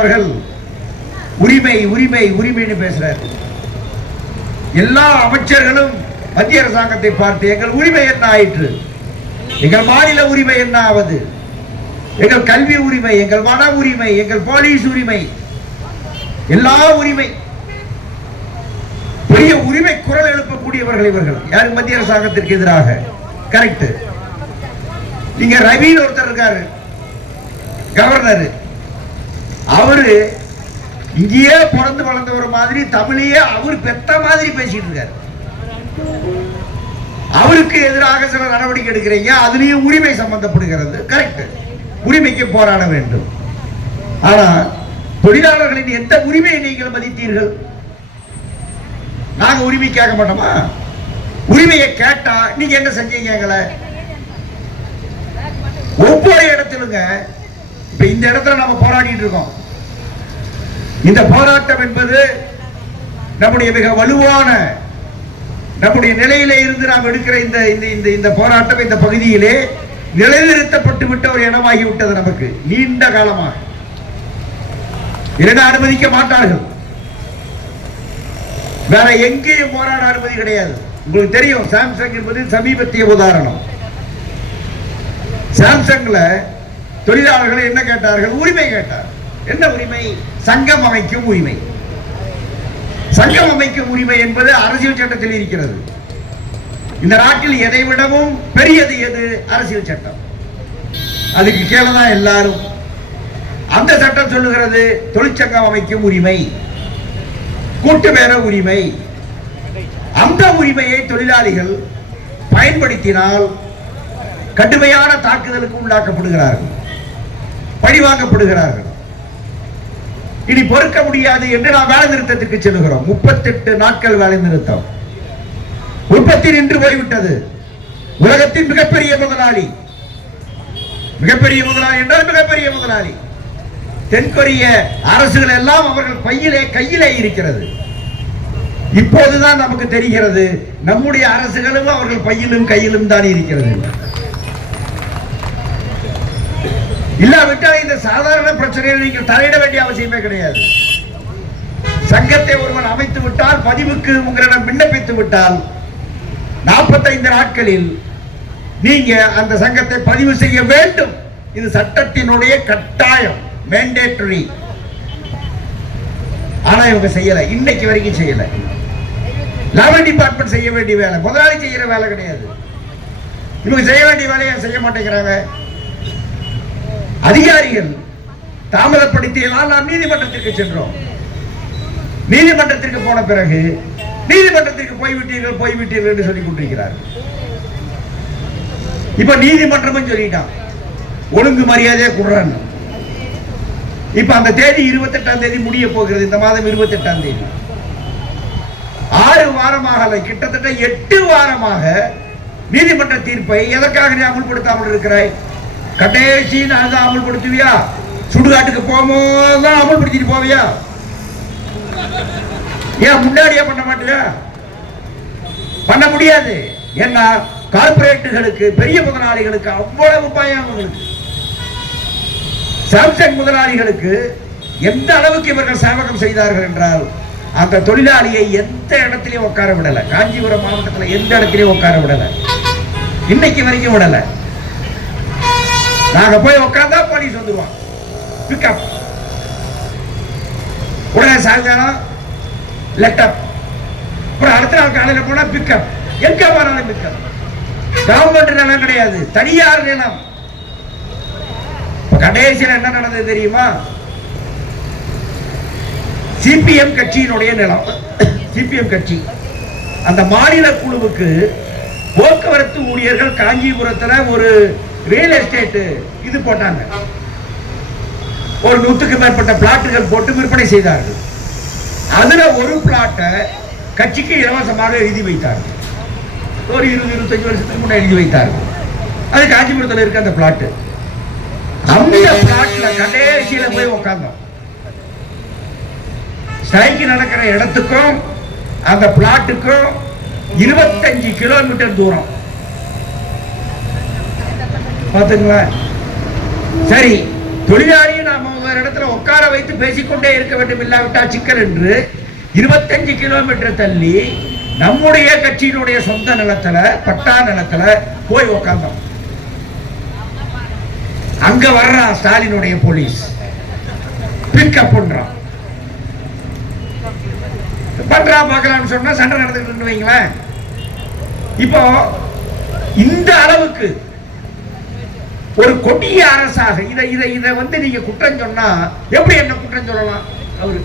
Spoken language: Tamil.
அவர்கள் உரிமை உரிமை உரிமைன்னு பேசுறாரு. எல்லா அமைச்சர்களும் மத்திய அரசாங்கத்தை பார்த்து எங்கள் உரிமை என்ன ஆயிற்று? எங்கள் மாநில உரிமை என்ன ஆவது? எங்கள் கல்வி உரிமை எங்கள் வன உரிமை எங்கள் போலீஸ் உரிமை எல்லா உரிமை. பெரிய உரிமை குரல் எழுப்பக்கூடியவர்கள் இவர்கள். யாரும் மத்திய அரசாங்கத்திற்கு எதிராக. கரெக்ட் இங்க ரவின்னு ஒருத்தர் இருக்காரு. கவர்னர் அவரு இங்கேயே பிறந்து வளர்ந்தவர் மாதிரி தமிழையே அவர் பெத்த மாதிரி பேசிட்டு இருக்காரு. அவருக்கு எதிராக சில நடவடிக்கை எடுக்கிறீங்க அதுலயும் உரிமை சம்பந்தப்படுகிறது. கரெக்ட் உரிமைக்கு போராட வேண்டும். ஆனா தொழிலாளர்களின் எந்த உரிமையை நீங்கள் மதித்தீர்கள்? நாங்க உரிமை கேட்க மாட்டோமா? உரிமையை கேட்டா நீங்க என்ன செஞ்சீங்க எங்களை? ஒவ்வொரு இடத்திலுங்க இப்ப இந்த இடத்துல நம்ம போராடிட்டு இருக்கோம். இந்த போராட்டம் என்பது நம்முடைய மிக வலுவான நம்முடைய நிலையில இருந்து நாம் எடுக்கிற இந்த இந்த இந்த இந்த போராட்டம் இந்த பகுதியிலே நிலைநிறுத்தப்பட்டு விட்ட ஒரு இடமாகி விட்டது நமக்கு நீண்ட காலமாக. இரண்டு அனுமதிக்க மாட்டார்கள். வேற எங்கேயும் போராட அனுமதி கிடையாது. உங்களுக்கு தெரியும் சாம்சங் என்பது சமீபத்திய உதாரணம். சாம்சங்ல தொழிலாளர்கள் என்ன கேட்டார்கள்? உரிமை கேட்டார் என்ன உரிமை? சங்கம் அமைக்கும் உரிமை. சங்கம் அமைக்கும் உரிமை என்பது அரசியல் சட்டத்தில் இருக்கிறது. இந்த நாட்டில் எதை விடவும் பெரியது எது? அரசியல் சட்டம். அதுக்கு கீழே தான் எல்லாரும். அந்த சட்டம் சொல்லுகிறது தொழிற்சங்கம் அமைக்கும் உரிமை. கூட்டு பேர உரிமை. அந்த உரிமையை தொழிலாளிகள் பயன்படுத்தினால் கடுமையான தாக்குதலுக்கு உள்ளாக்கப்படுகிறார்கள். பழிவாங்கப்படுகிறார்கள். இனி பொறுக்க முடியாது என்று நாம் வேலை நிறுத்தத்துக்கு செல்கிறோம் முப்பத்தெட்டு நாட்கள் வேலை நிறுத்தம். உற்பத்தி நின்று போய்விட்டது. உலகத்தின் மிகப்பெரிய முதலாளி. மிகப்பெரிய முதலாளி என்றால் மிகப்பெரிய முதலாளி. தென்கொரிய அரசுகள் எல்லாம் அவர்கள் பையிலே கையிலே இருக்கிறது. இப்போதுதான் நமக்கு தெரிகிறது நம்முடைய அரசுகளும் அவர்கள் பையிலும் கையிலும் தான் இருக்கிறது. இல்லாவிட்டால் இந்த சாதாரண பிரச்சனையில் நீங்கள் தலையிட வேண்டிய அவசியமே கிடையாது. சங்கத்தை ஒருவன் அமைத்து விட்டால் பதிவுக்கு உங்களிடம் விண்ணப்பித்து விட்டால் நாற்பத்தைந்து நாட்களில் நீங்க அந்த சங்கத்தை பதிவு செய்ய வேண்டும். இது சட்டத்தினுடைய கட்டாயம் மேண்டேட்டரி ஆனா இவங்க செய்யல. இன்னைக்கு வரைக்கும் செய்யல. லெவல் டிபார்ட்மெண்ட் செய்ய வேண்டிய வேலை. முதலாளி செய்யற வேலை கிடையாது. இவங்க செய்ய வேண்டிய வேலையை செய்ய மாட்டேங்கிறாங்க. அதிகாரிகள் தாமதப்படுத்தியதால் நாம் நீதிமன்றத்திற்கு சென்றோம். நீதிமன்றத்திற்கு போன பிறகு நீதிமன்றத்திற்கு போய்விட்டீர்கள் போய்விட்டீர்கள் என்று சொல்லிக் கொண்டிருக்கிறார் இப்ப நீதிமன்றமும் சொல்லிட்டான். ஒழுங்கு மரியாதையா குடுறான் இப்ப அந்த தேதி இருபத்தெட்டாம் தேதி முடிய போகிறது. இந்த மாதம் இருபத்தெட்டாம் தேதி. ஆறு வாரமாக கிட்டத்தட்ட எட்டு வாரமாக நீதிமன்ற தீர்ப்பை எதற்காக நீ அமல்படுத்தாமல் இருக்கிறாய்? கடைசி நாள் தான் அமுல்படுத்துவியா சுடுகாட்டுக்கு போகும்போது தான் அமுல்படுத்திட்டு போவியா? ஏன் முன்னாடியே பண்ண மாட்டியா? பண்ண முடியாது. ஏன்னா கார்பரேட்டுகளுக்கு பெரிய முதலாளிகளுக்கு அவ்வளவு பயம் அவங்களுக்கு. சாம்சங் முதலாளிகளுக்கு எந்த அளவுக்கு இவர்கள் சேவகம் செய்தார்கள் என்றால் அந்த தொழிலாளியை எந்த இடத்திலையும் உட்கார விடல? காஞ்சிபுரம் மாவட்டத்தில் எந்த இடத்திலையும் உட்கார விடல? இன்னைக்கு வரைக்கும் விடலை. நாங்க போய் உட்கார்ந்தா போலீஸ் வந்துருவான் பிக்கப் உடனே சாயங்காலம் லெட்டப் அப்புறம் அடுத்த நாள் காலையில் போனா பிக்கப் எங்க போனாலும் பிக்கப் கவர்மெண்ட் நிலம் கிடையாது. தனியார் நிலம். கடைசியில் என்ன நடந்தது தெரியுமா? சிபிஎம் கட்சியினுடைய நிலம். சிபிஎம் கட்சி. அந்த மாநில குழுவுக்கு போக்குவரத்து ஊழியர்கள் காஞ்சிபுரத்துல ஒரு ரியல் எஸ்டேட் இது போட்டாங்க. ஒரு நூற்றுக்கு மேற்பட்ட பிளாட்டுகள் போட்டு விற்பனை செய்தார்கள். அதுல ஒரு பிளாட்டை கட்சிக்கு இலவசமாக எழுதி வைத்தார்கள். ஒரு இருபது இருபத்தஞ்சு வருஷத்துக்கு முன்னாடி எழுதி வைத்தார்கள். அது காஞ்சிபுரத்தில் இருக்க அந்த பிளாட்டு. அந்த பிளாட்ல கடைசியில போய் உட்கார்ந்தோம் ஸ்ட்ரைக்கு நடக்கிற இடத்துக்கும் அந்த பிளாட்டுக்கும் இருபத்தஞ்சு கிலோமீட்டர் தூரம். பார்த்துங்களேன் சரி தொழிலாளியை நாம் ஒரு இடத்துல உட்கார வைத்து பேசிக்கொண்டே இருக்க வேண்டும் இல்லாவிட்டால் சிக்கல் என்று இருபத்தஞ்சு கிலோமீட்டர் தள்ளி நம்முடைய கட்சியினுடைய சொந்த நிலத்துல பட்டா நிலத்துல போய் உட்கார்ந்தோம் அங்க வர்றான் ஸ்டாலினுடைய போலீஸ். பிக்கப் பண்றான் பண்றா. பார்க்கலாம்னு சொன்னா சண்டை நடந்துட்டு வைங்களேன். இப்போ இந்த அளவுக்கு ஒரு கொடிய அரசாக இதை இதை இதை வந்து நீங்க குற்றம் சொன்னா எப்படி என்ன குற்றம் சொல்லலாம்? அவரு